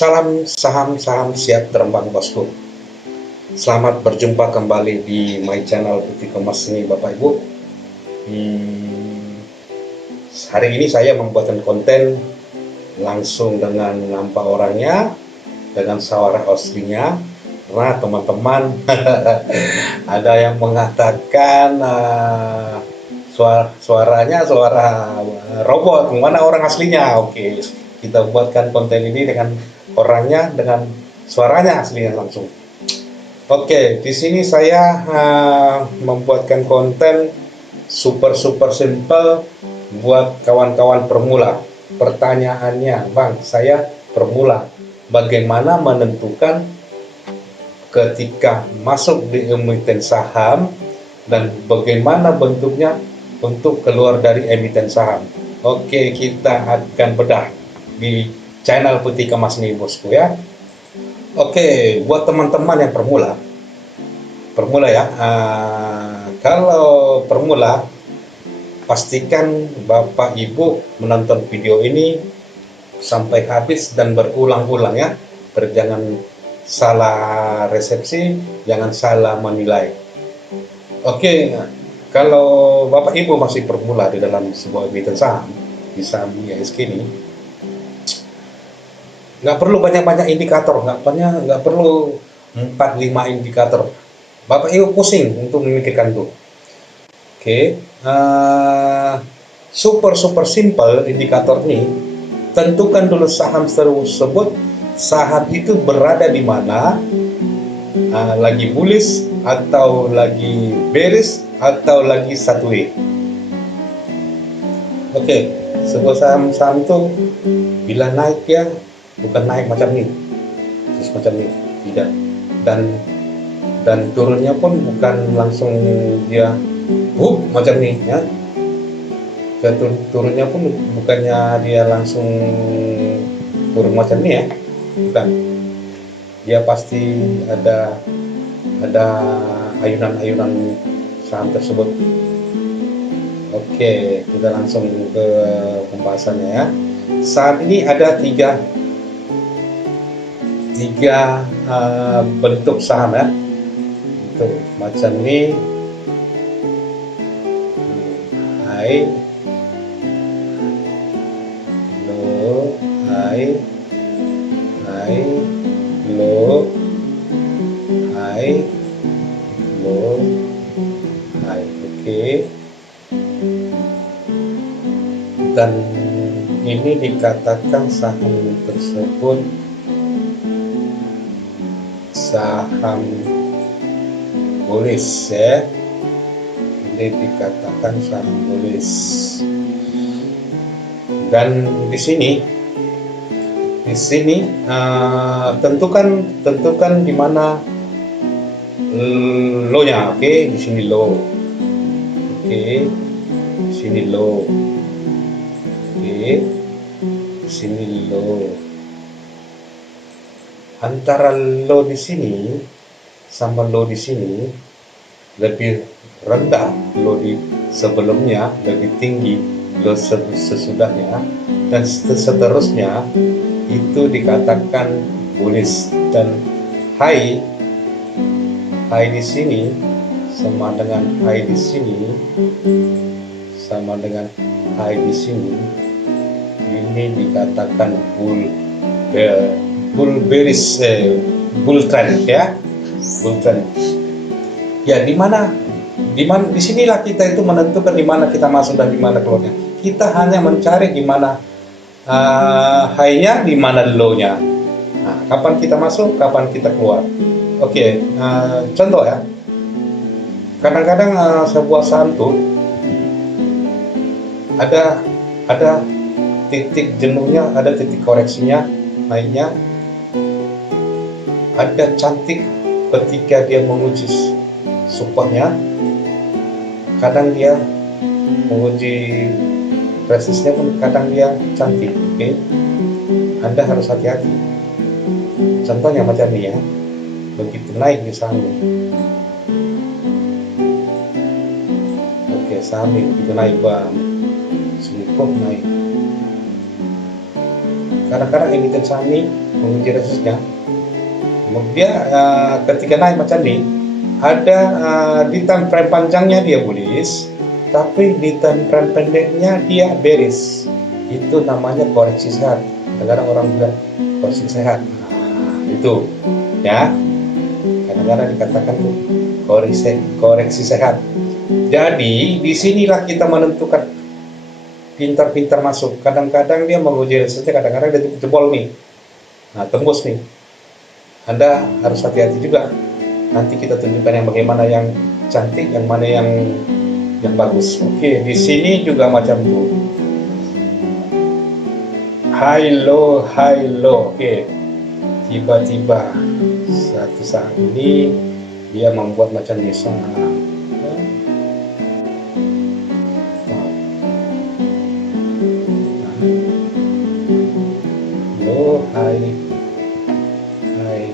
Salam saham siap terbang bosku. Selamat berjumpa kembali di my channel Putih Kemas ini Bapak Ibu. Hari ini saya membuatkan konten langsung dengan nampak orangnya, dengan suara aslinya. Nah teman-teman, ada yang mengatakan suaranya suara robot, mana orang aslinya? Oke, kita buatkan konten ini dengan orangnya, dengan suaranya aslinya langsung. Oke, di sini saya membuatkan konten super simple buat kawan-kawan pemula. Pertanyaannya, Bang, saya pemula, bagaimana menentukan ketika masuk di emiten saham dan bagaimana bentuknya untuk keluar dari emiten saham? Oke, kita akan bedah di channel Putih Kemas nih bosku ya. Oke, buat teman-teman yang pemula ya, kalau pemula pastikan Bapak Ibu menonton video ini sampai habis dan berulang-ulang ya, jangan salah resepsi, jangan salah menilai. Oke, kalau Bapak Ibu masih pemula di dalam sebuah emiten saham di saham IHSG ini, nggak perlu banyak-banyak indikator, nggak perlu 4-5 indikator. Bapak Ibu pusing untuk memikirkan itu. Oke, super simple indikator ini. Tentukan dulu saham tersebut, saham itu berada di mana, lagi bullish atau lagi bearish atau lagi sideways. Oke, sebuah saham itu bila naik ya bukan naik macam ini, semacam ini, tidak, dan turunnya pun bukan langsung dia macam ini ya. Turunnya pun bukannya dia langsung turun macam ini ya, bukan. Dia pasti ada ayunan saham tersebut. Oke, kita langsung ke pembahasannya ya. Saat ini ada tiga bentuk saham ya, bentuk macam ini, high, low, high, low, high, low, high. Oke, dan ini dikatakan saham tersebut saham bullish ya. Ini dikatakan saham bullish. Dan di sini tentukan di mana low-nya. Oke, di sini low. Oke, di sini low. Oke, di sini low. Antara low di sini sama low di sini lebih rendah, low di sebelumnya lebih tinggi low sesudahnya, dan seterusnya itu dikatakan bullish. Dan high di sini sama dengan high di sini sama dengan high di sini, ini dikatakan bull bearish, bull trend ya, bull trend. Ya, di sinilah kita itu menentukan di mana kita masuk dan di mana keluarnya. Kita hanya mencari di mana high-nya, di mana low-nya. Nah, kapan kita masuk, kapan kita keluar. Oke, contoh ya. Kadang-kadang sebuah saham tuh ada titik jenuhnya, ada titik koreksinya, naiknya. Ada cantik ketika dia menguji supportnya, kadang dia menguji resistnya pun kadang dia cantik. Oke, Anda harus hati-hati. Contohnya macam ini ya, begitu naik di saham ini. Oke, saham ini begitu naik bang, sini kok naik. kadang-kadang emiten saham ini menguji resistnya. Dia ketika naik macam ini, ada di time frame panjangnya dia bullish, tapi di time frame pendeknya dia bearish. Itu namanya koreksi sehat. Kadang-kadang orang bilang koreksi sehat. Itu ya, kadang-kadang dikatakan tuh koreksi sehat. Jadi disinilah kita menentukan pintar-pintar masuk. Kadang-kadang dia menguji resistnya, kadang-kadang dia jebol nih, nah tembus nih. Anda harus hati-hati juga. Nanti kita tunjukkan yang bagaimana yang cantik, yang mana yang bagus. Oke, di sini juga macam itu. High low. Oke. Tiba-tiba satu saat ini dia membuat macam ini. Low, high, low.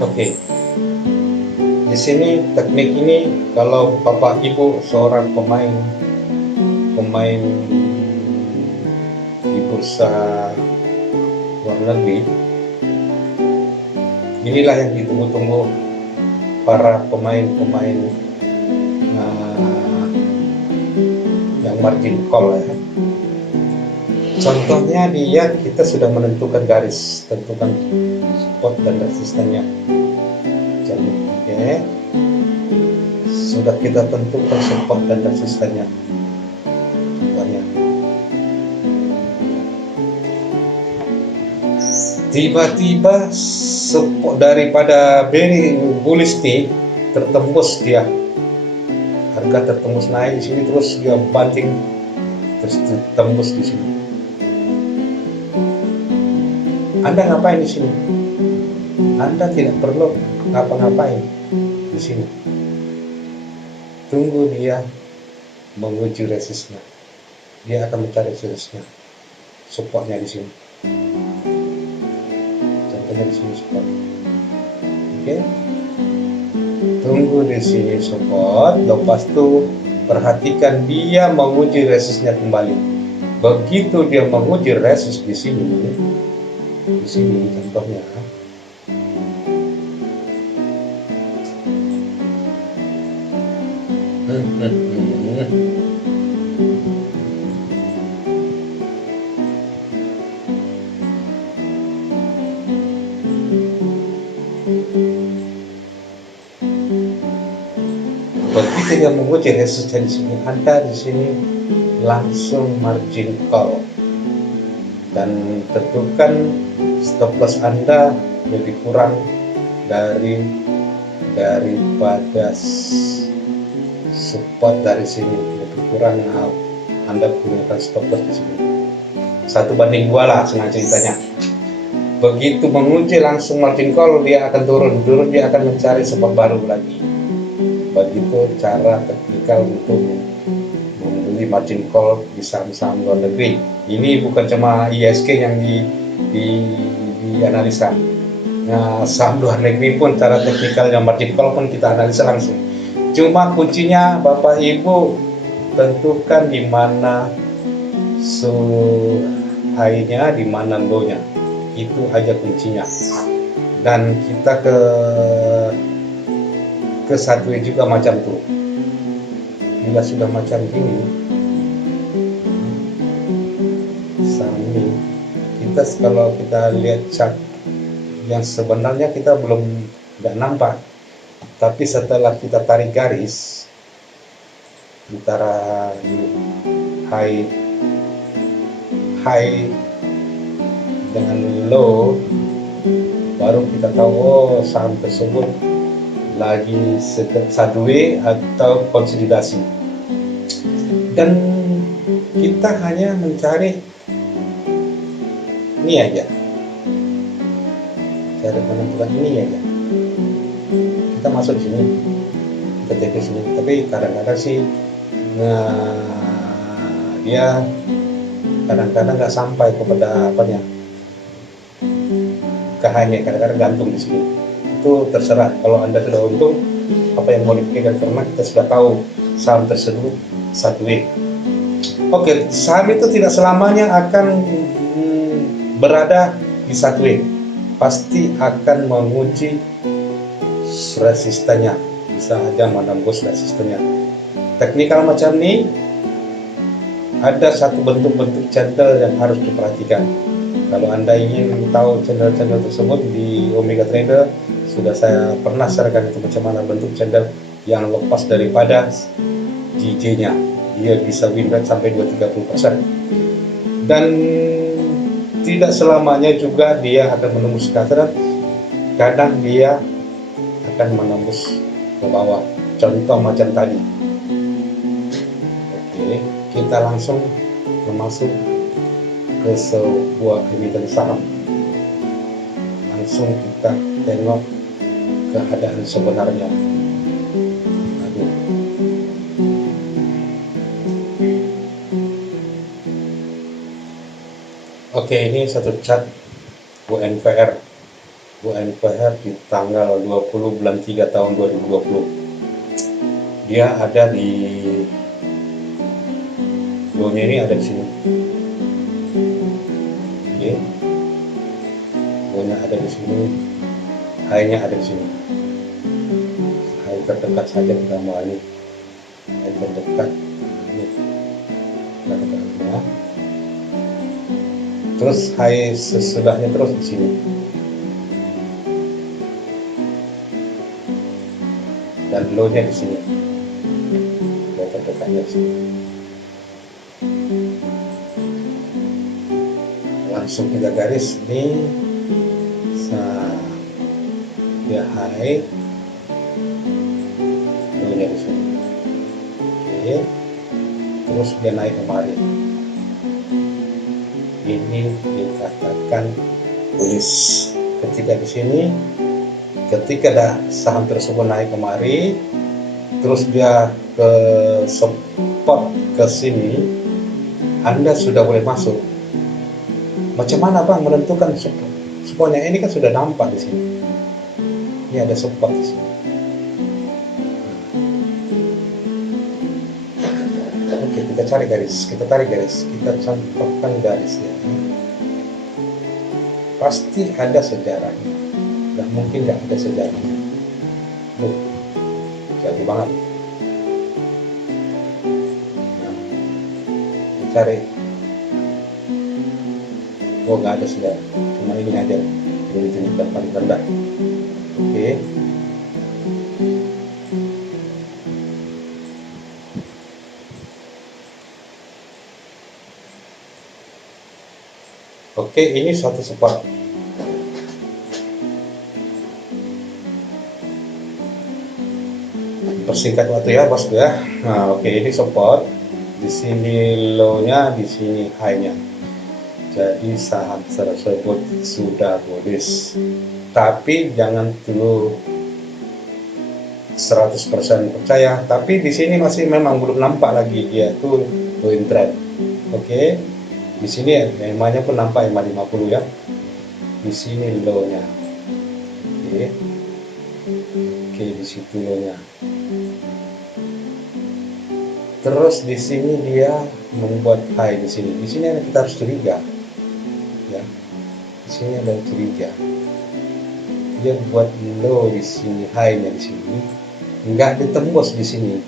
Oke. Di sini teknik ini kalau Bapak Ibu seorang pemain di bursa luar negeri, inilah yang ditunggu-tunggu para pemain yang margin call ya. Contohnya kita sudah menentukan garis, tentukan support dan resistennya. Oke. Sudah kita tentukan support dan resistennya. Contohnya. Tiba-tiba support daripada bullish nih tertembus dia. Harga tertembus naik di sini, terus dia banting, terus tembus di sini. Anda ngapain di sini? Anda tidak perlu ngapa-ngapain di sini. Tunggu dia menguji resistnya. Dia akan mencari resistnya, supportnya di sini. Contohnya di sini support. Oke. Tunggu di sini support, lepas itu perhatikan dia menguji resistnya kembali. Begitu dia menguji resist di sini contohnya. Begitu dia menguji resistnya di sini, Anda di sini langsung margin call dan tentukan stop loss Anda lebih kurang daripada support dari sini, lebih kurang Anda gunakan stop loss di sini 1:2 lah senang ceritanya. Begitu menguji langsung margin call, dia akan turun dia akan mencari support baru lagi. Begitu cara teknikal untuk membeli margin call di saham-saham luar negeri. Ini bukan cuma ISG yang dianalisa. Nah, saham luar negeri pun cara teknikalnya margin call pun kita analisa langsung. Cuma kuncinya Bapak Ibu tentukan di mana high-nya, di mana low-nya. Itu aja kuncinya. Dan kita ke satu juga macam tuh. Bila sudah macam ini, saham kita kalau kita lihat chart yang sebenarnya kita nggak nampak, tapi setelah kita tarik garis antara high dengan low, baru kita tahu saham tersebut lagi sideways atau konsolidasi. Dan kita hanya mencari ini aja, cara menentukan ini aja. Kita masuk sini, kita cek ke sini, tapi kadang-kadang sih dia kadang-kadang nggak sampai kepada apanya, hanya kadang-kadang gantung di sini. Itu terserah, kalau Anda sudah untung apa yang mau dipikirkan, karena kita sudah tahu saham tersebut 1W. Oke, saham itu tidak selamanya akan berada di 1W, pasti akan menguji resistennya, bisa aja menembus resistennya. Teknikal macam ini ada satu bentuk-bentuk candle yang harus diperhatikan. Kalau Anda ingin tahu channel-channel tersebut di Omega Trader, sudah saya pernah sharekan itu macam mana bentuk channel yang lepas daripada GJ-nya. Dia bisa win rate sampai 2-30%. Dan tidak selamanya juga dia akan menembus ke atas, kadang dia akan menembus ke bawah. Contoh macam tadi. Oke, kita langsung masuk ke sebuah emiten saham. Langsung kita tengok keadaan sebenarnya. Oke, ini satu chart UNPR di tanggal 20 bulan 3 tahun 2020. Dia ada di low-nya ini ada di sini. Oke. Low-nya ada di sini. High-nya ada di sini. High terdekat saja kita mau ini. High terdekat ini. Terdekatnya. Terus high sesudahnya terus di sini. Dan low-nya di sini. Low terdekatnya di sini. Langsung kita garis ini, dia high, low-nya di sini. Oke, terus dia naik kemari. Ini dikatakan bullish. Ketika di sini, ketika saham tersebut naik kemari, terus dia ke support ke sini, Anda sudah boleh masuk. Macam mana Bang menentukan support? Supportnya ini kan sudah nampak di sini. Ini ada support di sini. Oke, kita cari garis, kita tarik garis, kita contohkan garisnya. Pasti ada sejarahnya. Nggak mungkin nggak ada sejarahnya. Loh, jauh banget. Nah, cari. Oh, nggak ada sejarah. Cuma ini aja. Ini ditunjukkan paling rendah. Oke. Oke, ini suatu support. Persingkat waktu ya, bosku ya. Nah, oke, ini support. Di sini low-nya, di sini high-nya. Jadi saham tersebut sudah bullish. Tapi jangan dulu 100% percaya. Tapi di sini masih memang belum nampak lagi dia tuh doing trend. Oke. Di sini EMA-nya pun nampak EMA 50 ya. Di sini low-nya. Oke. Oke, di situ low-nya. Terus di sini dia membuat high di sini. Di sini kita harus curiga. Ya. Di sini ada curiga. Dia buat low di sini, high-nya di sini. Enggak ditembus di sini.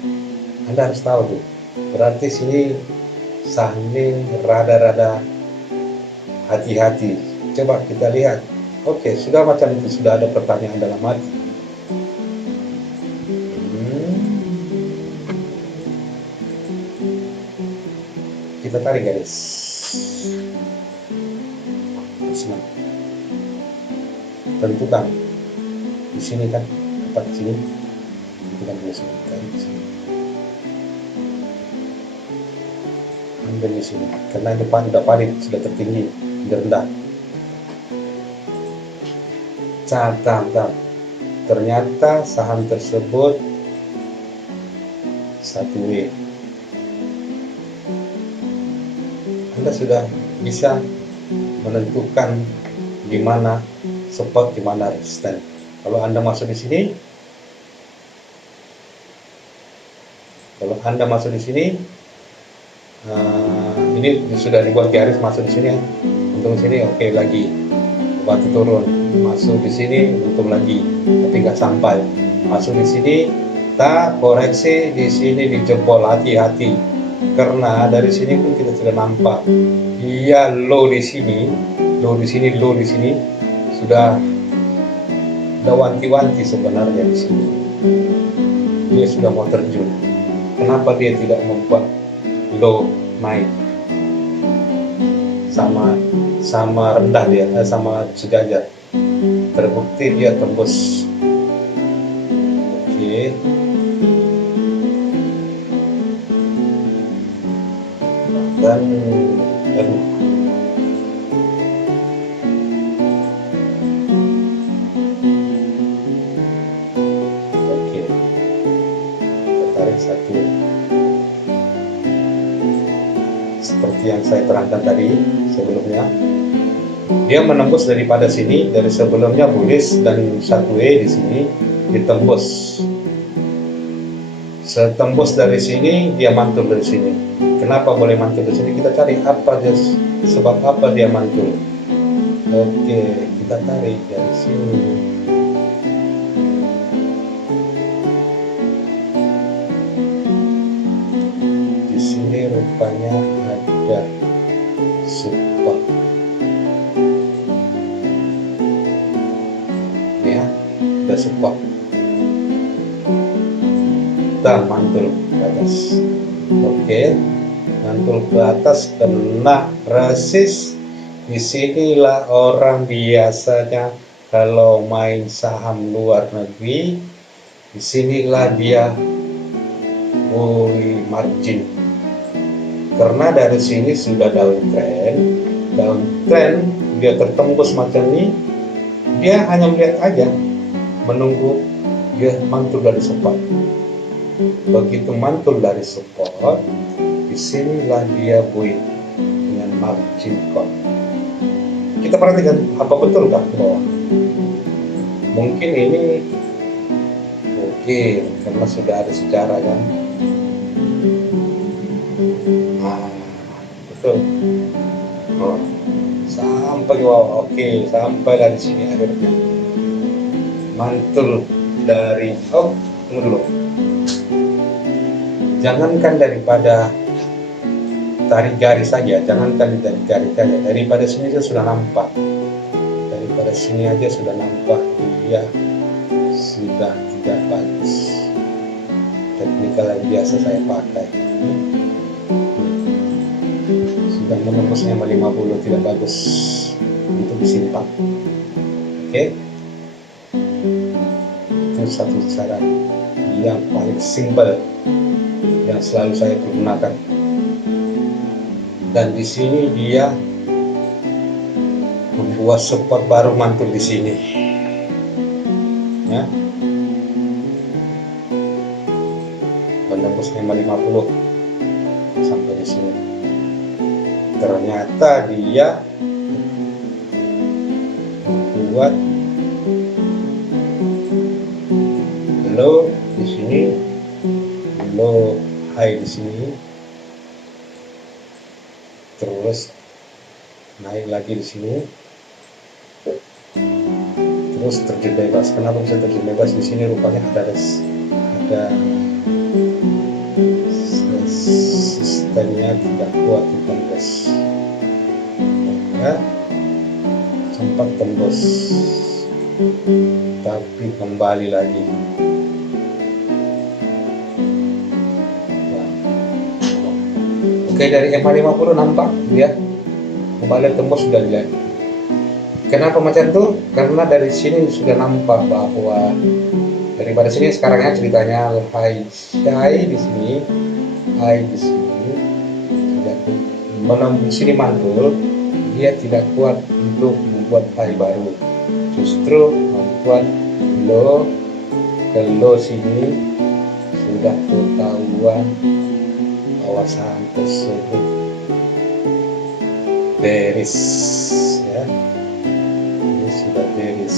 Anda harus tahu tuh. Berarti sini saham ini rada-rada hati-hati. Coba kita lihat. Oke, sudah macam itu, sudah ada pertanyaan dalam hati. Kita tarik garis. Senang. Tentukan di sini kan, tepat di sini. Tentukan di sini, tarik di sini. Ambil di sini, karena depan udah parit, sudah tertinggi, sudah rendah. Catat, ternyata saham tersebut 1W. Anda sudah bisa menentukan di mana support, di mana resisten. Kalau Anda masuk di sini, ini sudah dibuat garis masuk di sini, untung sini oke lagi, batu turun, masuk di sini untung lagi, tapi nggak sampai. Masuk di sini, tak koreksi di sini dijebol, hati-hati, karena dari sini pun kita sudah nampak dia low di sini, low di sini, sudah wanti-wanti sebenarnya di sini. Dia sudah mau terjun. Kenapa dia tidak membuat low naik sama rendah dia, sama sejajar? Terbukti dia tembus. Oke. Dan satu, seperti yang saya terangkan tadi sebelumnya, dia menembus daripada sini, dari sebelumnya bullish dan 1E di sini ditembus, setembus dari sini dia mantul dari sini. Kenapa boleh mantul dari sini? Kita cari apa dia, sebab apa dia mantul. Oke, kita tarik dari sini. Rupanya ada support ya, ada support, kita mantul ke atas. Oke, mantul ke atas, kena resist. Disinilah orang biasanya kalau main saham luar negeri, disinilah dia mulai margin. Karena dari sini sudah downtrend, dia tertembus macam ini, dia hanya melihat aja, menunggu dia mantul dari support. Begitu mantul dari support, disinilah dia buy dengan margin call. Kita perhatikan, apa betul kah ke bawah? Mungkin ini karena sudah ada sejarah kan. Betul. Sampai ke bawah. Oke, sampai dari sini akhirnya mantul dari tunggu dulu. Jangankan daripada tarik garis saja, jangankan dari garis saja, daripada sini aja sudah nampak. Daripada sini aja sudah nampak dia sudah tidak bagus. Teknikal yang biasa saya pakai. Sudah menembusnya 50, tidak bagus untuk disimpan. Oke, itu satu cara yang paling simpel yang selalu saya gunakan. Dan di sini dia membuat support baru mantul di sini ya, menembusnya 50 sampai di sini. Ternyata dia buat low di sini, low high di sini, terus naik lagi di sini, terus terjun bebas. Kenapa bisa terjun bebas? Di sini rupanya ada sistemnya tidak kuat ditembus ya, sempat tembus tapi kembali lagi ya. Oke, dari MA50 nampak ya, kembali tembus sudah dilihat. Kenapa macam itu? Karena dari sini sudah nampak bahwa daripada sini sekarangnya ceritanya high di sini, high di sini, menembus sini mantul, dia tidak kuat untuk membuat high baru, justru membuat low ke low sini sudah ketahuan bahwa saham tersebut bearish ya, ini sudah beres.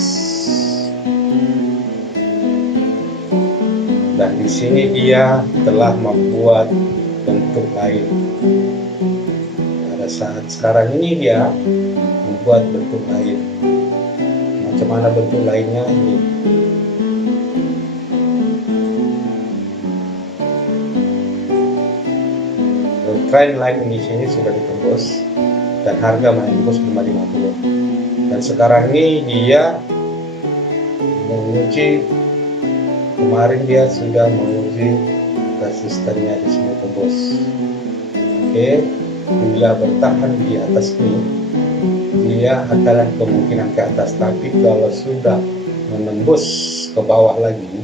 Dan di sini dia telah membuat bentuk lain. Pada saat sekarang ini dia membuat bentuk lain. Macam mana bentuk lainnya ini? Trend line ini sini sudah ditembus dan harga menembus 550. Dan sekarang ini dia menguji, kemarin dia sudah menguji resistennya di sini tembus. Oke, bila bertahan di atas ini, dia akan kemungkinan ke atas. Tapi kalau sudah menembus ke bawah lagi,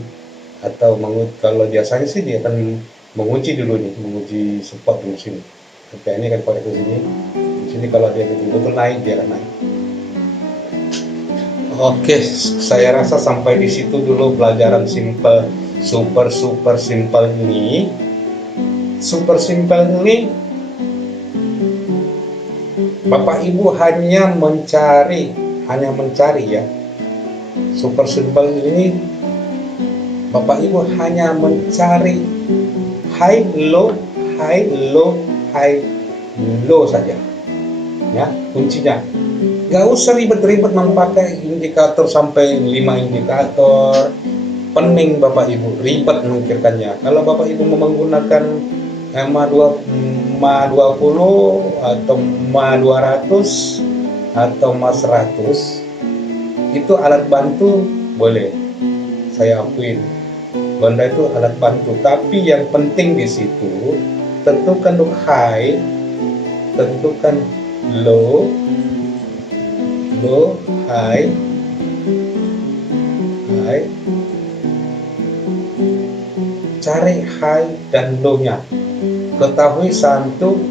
atau kalau biasanya sih dia akan menguji dulu nih, menguji support di sini. Oke, ini kan koreksi sini. Di sini kalau dia betul-betul naik, dia akan naik. Oke, saya rasa sampai di situ dulu pelajaran simple, super simple ini. Super simple ini, Bapak Ibu hanya mencari ya. Super simple ini, Bapak Ibu hanya mencari high low saja ya, kuncinya. Gak usah ribet-ribet memakai indikator sampai 5 indikator, pening Bapak Ibu, ribet memikirkannya. Kalau Bapak Ibu menggunakan MA 20 atau MA 200 atau MA 100, itu alat bantu boleh, saya akuin. Benda itu alat bantu, tapi yang penting di situ tentukan high, tentukan low, high, cari high dan low-nya. Ketahui santu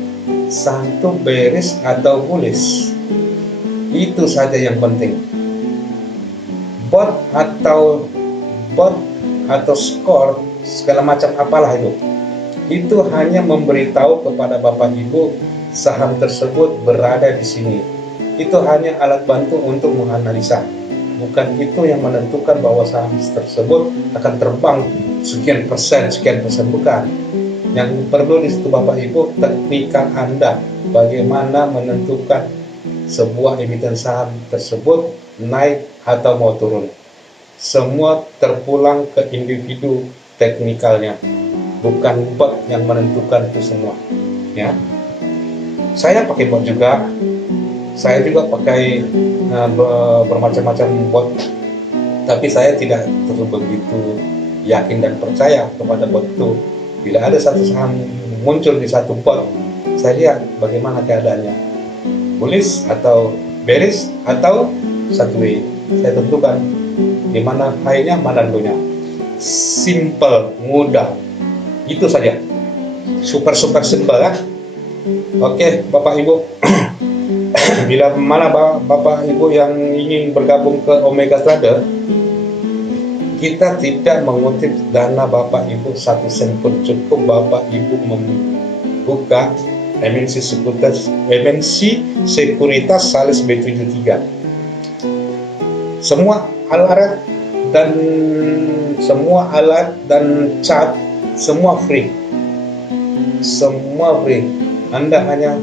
bearish atau bullish. Itu saja yang penting. Bot atau skor segala macam apalah itu hanya memberitahu kepada Bapak Ibu saham tersebut berada di sini. Itu hanya alat bantu untuk menganalisa, bukan itu yang menentukan bahwa saham tersebut akan terbang sekian persen, bukan. Yang perlu di situ Bapak Ibu, teknikal Anda bagaimana menentukan sebuah emiten saham tersebut naik atau mau turun. Semua terpulang ke individu teknikalnya, bukan bot yang menentukan itu semua ya. Saya pakai bot juga, saya juga pakai bermacam-macam bot, tapi saya tidak terlalu begitu yakin dan percaya kepada bot itu. Bila ada satu saham muncul di satu bot, saya lihat bagaimana keadaannya, bullish atau bearish atau sideways. Saya tentukan di mana high-nya, mana low-nya. Simple, mudah. Itu saja. Super simple ya. Oke, Bapak Ibu. Bila mana Bapak Ibu yang ingin bergabung ke Omega Trader, kita tidak mengutip dana Bapak Ibu 1 sen pun. Cukup Bapak Ibu membuka MNC Sekuritas Sales B73. Semua alat dan chart semua free. Anda hanya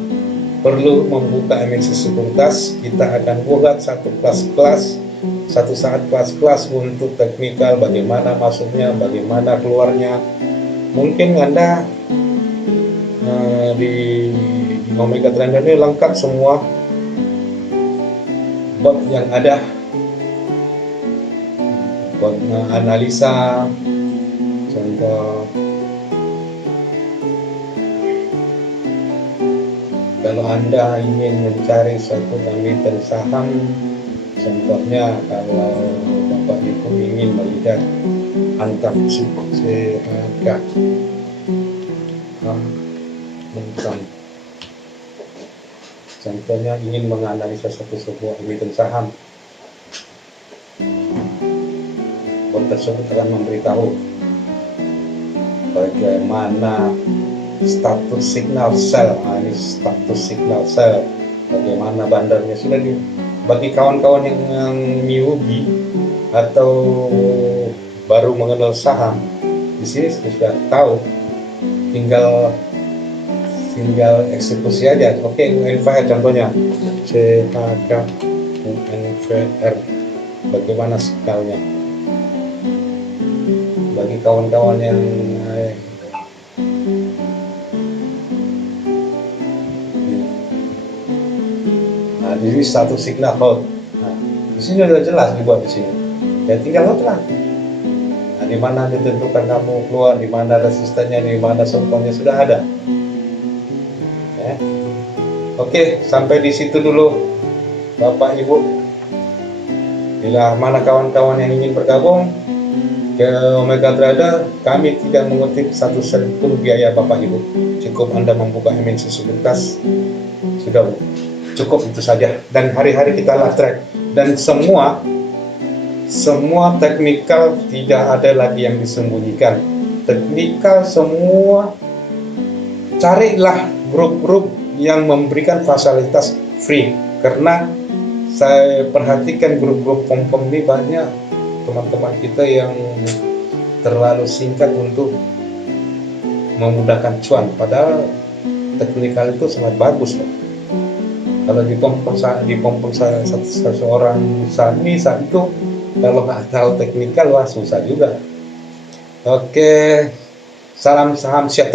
perlu membuka MNC Sekuritas. Kita akan buat satu saat kelas untuk teknikal, bagaimana masuknya, bagaimana keluarnya. Mungkin Anda di Omega Trader ini lengkap semua bot yang ada, buat analisa. Contoh, kalau Anda ingin mencari suatu emiten saham, contohnya kalau Bapak Ibu ingin melihat antar harga contohnya ingin menganalisa sebuah emiten saham, bot tersebut akan memberitahu bagaimana status signal sell. Ini status signal sell, bagaimana bandarnya sudah bagi kawan-kawan yang newbie atau baru mengenal saham, di sini sudah tahu, tinggal eksekusi aja. Oke, UNVR contohnya, CHK UNVR, bagaimana skalanya bagi kawan-kawan yang nah, ini satu signal hold. Nah, di sini sudah jelas dibuat di sini. Ya tinggal hold lah. Nah, di mana ditentukan kamu keluar, di mana resistannya, di mana support-nya sudah ada. Ya. Oke, sampai di situ dulu, Bapak Ibu. Bila mana kawan-kawan yang ingin bergabung ke Omega Trader, kami tidak mengutip satu sen pun biaya Bapak Ibu. Cukup Anda membuka MNC Sekuritas, sudah cukup itu saja. Dan hari-hari kita live track, dan semua teknikal, tidak ada lagi yang disembunyikan. Teknikal semua, carilah grup-grup yang memberikan fasilitas free, karena saya perhatikan grup-grup pom-pom ini banyak teman-teman kita yang terlalu singkat untuk memudahkan cuan, padahal teknikal itu sangat bagus loh. Kalau di pom-pom seseorang saat itu, kalau nggak tahu teknikal, wah susah juga. Oke, salam saham siap